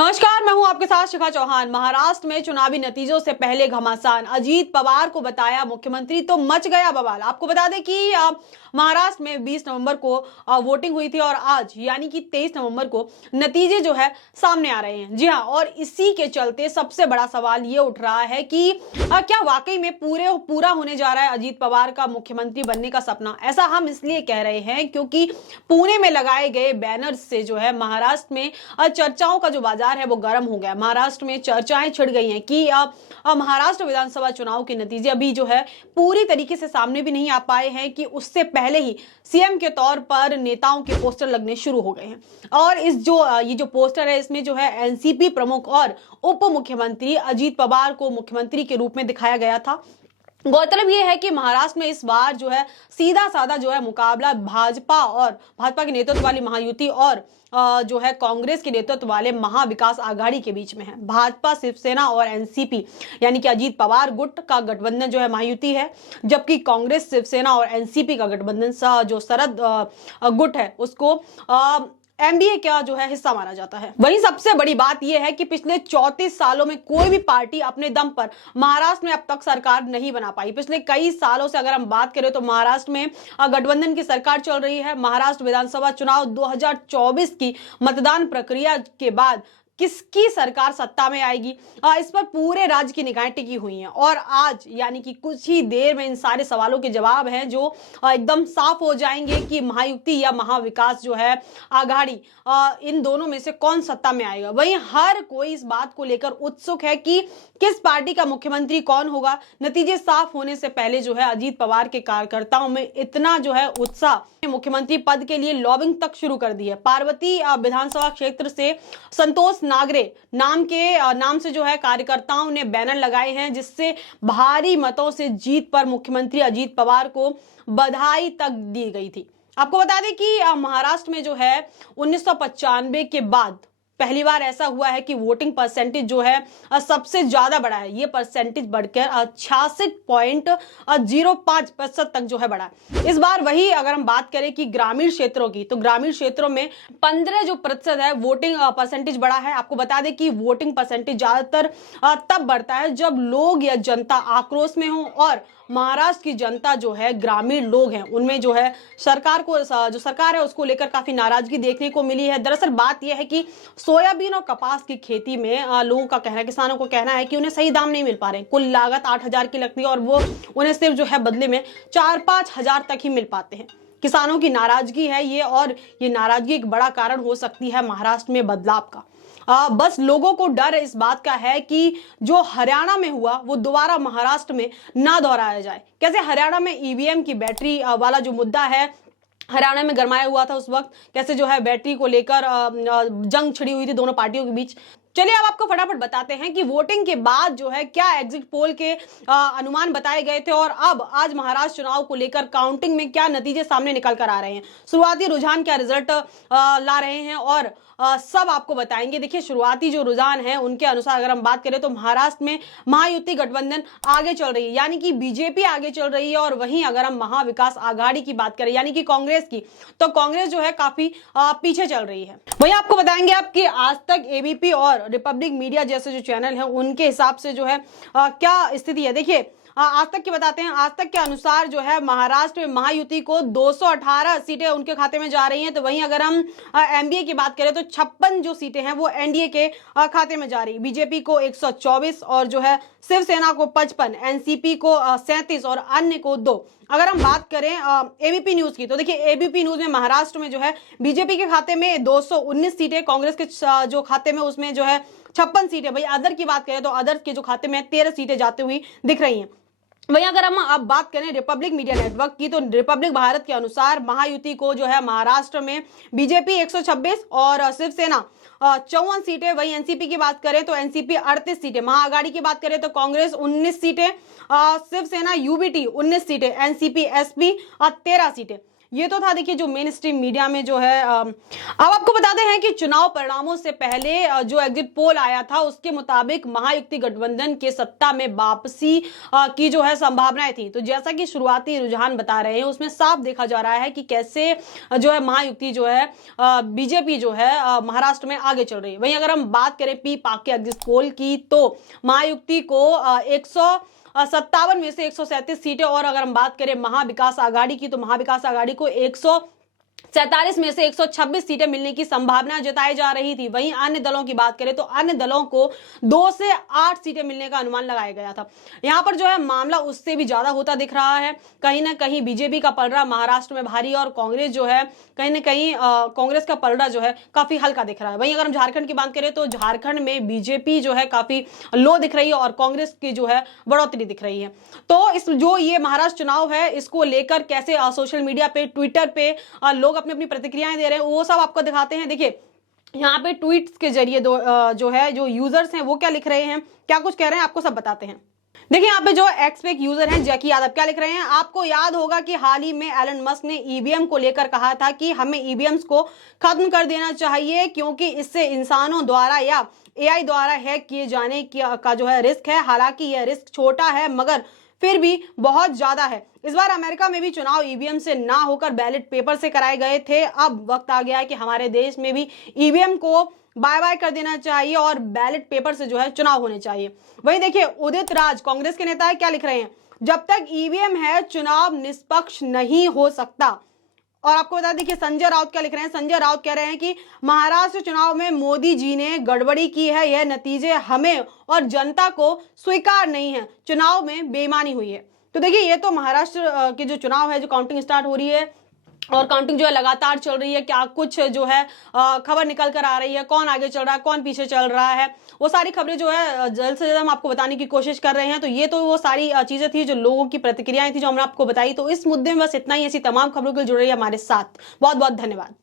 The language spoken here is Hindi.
नमस्कार, मैं हूं आपके साथ शिखा चौहान। महाराष्ट्र में चुनावी नतीजों से पहले घमासान, अजीत पवार को बताया मुख्यमंत्री तो मच गया बवाल। आपको बता दें कि महाराष्ट्र में 20 नवंबर को वोटिंग हुई थी और आज यानी कि 23 नवंबर को नतीजे जो है सामने आ रहे हैं। जी हां, और इसी के चलते सबसे बड़ा सवाल ये उठ रहा है कि क्या वाकई में पूरा होने जा रहा है अजीत पवार का मुख्यमंत्री बनने का सपना। ऐसा हम इसलिए कह रहे हैं क्योंकि पुणे में लगाए गए बैनर से जो है महाराष्ट्र में चर्चाओं का जो बाजार है वो गर्म हो गया। महाराष्ट्र में चर्चाएं छिड़ गई हैं कि महाराष्ट्र विधानसभा चुनाव के नतीजे अभी जो है पूरी तरीके से सामने भी नहीं आ पाए हैं कि उससे पहले ही सीएम के तौर पर नेताओं के पोस्टर लगने शुरू हो गए हैं। और ये जो पोस्टर है इसमें जो है एनसीपी प्रमुख और उप मुख्यमंत्री अजीत पवार को मुख्यमंत्री के रूप में दिखाया गया था। गौरतलब यह है कि महाराष्ट्र में इस बार जो है सीधा साधा जो है मुकाबला भाजपा के नेतृत्व वाली महायुति और जो है कांग्रेस के नेतृत्व वाले महाविकास आघाड़ी के बीच में है। भाजपा, शिवसेना और एनसीपी यानी कि अजीत पवार गुट का गठबंधन जो है महायुति है, जबकि कांग्रेस, शिवसेना और एनसीपी का गठबंधन जो शरद गुट है उसको एमडीए का जो है हिस्सा माना जाता है। वहीं सबसे बड़ी बात यह है कि पिछले 34 सालों में कोई भी पार्टी अपने दम पर महाराष्ट्र में अब तक सरकार नहीं बना पाई। पिछले कई सालों से अगर हम बात करें तो महाराष्ट्र में गठबंधन की सरकार चल रही है। महाराष्ट्र विधानसभा चुनाव 2024 की मतदान प्रक्रिया के बाद किसकी सरकार सत्ता में आएगी, इस पर पूरे राज्य की निगाहें टिकी हुई हैं। और आज यानी कि कुछ ही देर में इन सारे सवालों के जवाब हैं जो एकदम साफ हो जाएंगे कि महायुति या महाविकास जो है आघाड़ी, इन दोनों में से कौन सत्ता में आएगा। वहीं हर कोई इस बात को लेकर उत्सुक है कि किस पार्टी का मुख्यमंत्री कौन होगा। नतीजे साफ होने से पहले जो है अजीत पवार के कार्यकर्ताओं में इतना जो है उत्साह, मुख्यमंत्री पद के लिए लॉबिंग तक शुरू कर दी है। पार्वती विधानसभा क्षेत्र से संतोष नागरे नाम से जो है कार्यकर्ताओं ने बैनर लगाए हैं, जिससे भारी मतों से जीत पर मुख्यमंत्री अजीत पवार को बधाई तक दी गई थी। आपको बता दें कि महाराष्ट्र में जो है 1995 के बाद पहली बार ऐसा हुआ है कि वोटिंग परसेंटेज जो है सबसे ज्यादा बढ़ा है। ये परसेंटेज बढ़कर 66.05% तक जो है बढ़ा है। इस बार वही अगर हम बात करें कि ग्रामीण क्षेत्रों की, तो ग्रामीण क्षेत्रों में 15 जो प्रतिशत है वोटिंग परसेंटेज बढ़ा है। आपको बता दें कि वोटिंग परसेंटेज ज्यादातर तब बढ़ता है जब लोग या जनता आक्रोश में हो और महाराष्ट्र की जनता जो है, ग्रामीण लोग हैं, उनमें जो है जो सरकार है उसको लेकर काफी नाराजगी देखने को मिली है। दरअसल बात यह है कि सोयाबीन और कपास की खेती में लोगों का कहना है, किसानों को कहना है कि उन्हें सही दाम नहीं मिल पा रहे। कुल लागत 8,000 की लगती है और वो उन्हें सिर्फ जो है बदले में 4-5 हजार तक ही मिल पाते हैं। किसानों की नाराजगी है ये, और ये नाराजगी एक बड़ा कारण हो सकती है महाराष्ट्र में बदलाव का। बस लोगों को डर इस बात का है कि जो हरियाणा में हुआ वो दोबारा महाराष्ट्र में ना दोहराया जाए। कैसे हरियाणा में ईवीएम की बैटरी वाला जो मुद्दा है हरियाणा में गरमाया हुआ था उस वक्त, कैसे जो है बैटरी को लेकर जंग छिड़ी हुई थी दोनों पार्टियों के बीच। चलिए अब आपको फटाफट बताते हैं कि वोटिंग के बाद जो है क्या एग्जिट पोल के अनुमान बताए गए थे और अब आज महाराष्ट्र चुनाव को लेकर काउंटिंग में क्या नतीजे सामने निकल कर आ रहे हैं, शुरुआती रुझान क्या रिजल्ट ला रहे हैं और सब आपको बताएंगे। देखिए, शुरुआती जो रुझान है उनके अनुसार अगर हम बात करें तो महाराष्ट्र में महायुति गठबंधन आगे चल रही है, यानी कि बीजेपी आगे चल रही है। और वहीं अगर हम महाविकास आघाड़ी की बात करें यानी कि कांग्रेस की, तो कांग्रेस जो है काफी पीछे चल रही है। वहीं आपको बताएंगे आपकी आज तक, एबीपी और रिपब्लिक मीडिया जैसे जो चैनल है उनके हिसाब से जो है क्या स्थिति है। देखिए, आज तक की बताते हैं। आज तक के अनुसार जो है महाराष्ट्र में महायुति को 218 सीटें उनके खाते में जा रही हैं। तो वहीं अगर हम एमडीए की बात करें तो 56 जो सीटें हैं वो एनडीए के खाते में जा रही। बीजेपी को 124 और जो है शिवसेना को 55, एनसीपी को 37 और अन्य को 2। अगर हम बात करें एबीपी न्यूज की, तो देखिए एबीपी न्यूज में महाराष्ट्र में जो है बीजेपी के खाते में 219 सीटें, कांग्रेस के जो खाते में उसमें जो है 56 सीटें। भाई अदर की बात करें तो अदर के जो खाते में 13 सीटें जाती हुई दिख रही हैं। वहीं अगर हम अब बात करें रिपब्लिक मीडिया नेटवर्क की, तो रिपब्लिक भारत के अनुसार महायुति को जो है महाराष्ट्र में बीजेपी 126 और शिवसेना 54 सीटें। वहीं एनसीपी की बात करें तो एनसीपी 38 सीटें। महाआघाड़ी की बात करें तो कांग्रेस 19 सीटें, शिवसेना यूबीटी 19 सीटें, एनसीपी एसपी 13 सीटें। ये तो था देखिए जो मेन स्ट्रीम मीडिया में जो है। अब आपको बताते हैं कि चुनाव परिणामों से पहले जो एग्जिट पोल आया था उसके मुताबिक महायुति गठबंधन के सत्ता में वापसी की जो है संभावनाएं थी। तो जैसा कि शुरुआती रुझान बता रहे हैं उसमें साफ देखा जा रहा है कि कैसे जो है महायुति जो है बीजेपी जो है महाराष्ट्र में आगे चल रही है। वहीं अगर हम बात करें पी पाक के एग्जिट पोल की तो महायुति को 157 में से 137 सीटें, और अगर हम बात करें महाविकास आघाड़ी की तो महाविकास आघाड़ी को 147 में से 126 सीटें मिलने की संभावना जताई जा रही थी। वहीं अन्य दलों की बात करें तो अन्य दलों को 2 से 8 सीटें मिलने का अनुमान लगाया गया था। यहां पर जो है मामला उससे भी ज्यादा होता दिख रहा है। कहीं ना कहीं बीजेपी का पलड़ा महाराष्ट्र में भारी और कांग्रेस जो है कहीं ना कहीं कांग्रेस का पलड़ा जो है काफी हल्का दिख रहा है। वहीं अगर हम झारखंड की बात करें तो झारखंड में बीजेपी जो है काफी लो दिख रही है और कांग्रेस की जो है बढ़ोतरी दिख रही है। तो इस जो ये महाराष्ट्र चुनाव है इसको लेकर कैसे सोशल मीडिया पे ट्विटर पे लोग अपनी अपनी प्रतिक्रियाएं दे रहे हैं वो सब आपको दिखाते हैं। देखिए यहाँ पे ट्वीट्स के जरिए जो यूजर्स हैं वो क्या लिख रहे हैं, क्या कुछ कह रहे हैं, आपको सब बताते हैं। देखिए यहाँ पे जो एक्स पे एक यूजर हैं जैकी यादव क्या लिख रहे हैं। आपको याद होगा कि हाल ही में एलन मस्क ने ईवीएम को लेकर कहा था कि हमें ईवीएम्स को खत्म कर देना चाहिए क्योंकि इससे इंसानों द्वारा या एआई द्वारा हैक किए जाने का जो है रिस्क है। हालांकि यह रिस्क छोटा है मगर फिर भी बहुत ज्यादा है। इस बार अमेरिका में भी चुनाव ईवीएम से ना होकर बैलेट पेपर से कराए गए थे। अब वक्त आ गया है कि हमारे देश में भी ईवीएम को बाय बाय कर देना चाहिए और बैलेट पेपर से जो है चुनाव होने चाहिए। वहीं देखिए उदित राज कांग्रेस के नेता है क्या लिख रहे हैं, जब तक ईवीएम है चुनाव निष्पक्ष नहीं हो सकता। और आपको बता देखिए संजय राउत क्या लिख रहे हैं। संजय राउत कह रहे हैं कि महाराष्ट्र चुनाव में मोदी जी ने गड़बड़ी की है, यह नतीजे हमें और जनता को स्वीकार नहीं है, चुनाव में बेईमानी हुई है। तो देखिए ये तो महाराष्ट्र के जो चुनाव है जो काउंटिंग स्टार्ट हो रही है और काउंटिंग जो है लगातार चल रही है, क्या कुछ जो है खबर निकल कर आ रही है, कौन आगे चल रहा है कौन पीछे चल रहा है, वो सारी खबरें जो है जल्द से जल्द हम आपको बताने की कोशिश कर रहे हैं। तो ये तो वो सारी चीजें थी जो लोगों की प्रतिक्रियाएं थी जो हमने आपको बताई। तो इस मुद्दे में बस इतना ही। ऐसी तमाम खबरों के लिए जुड़े रहिए हमारे साथ। बहुत बहुत धन्यवाद।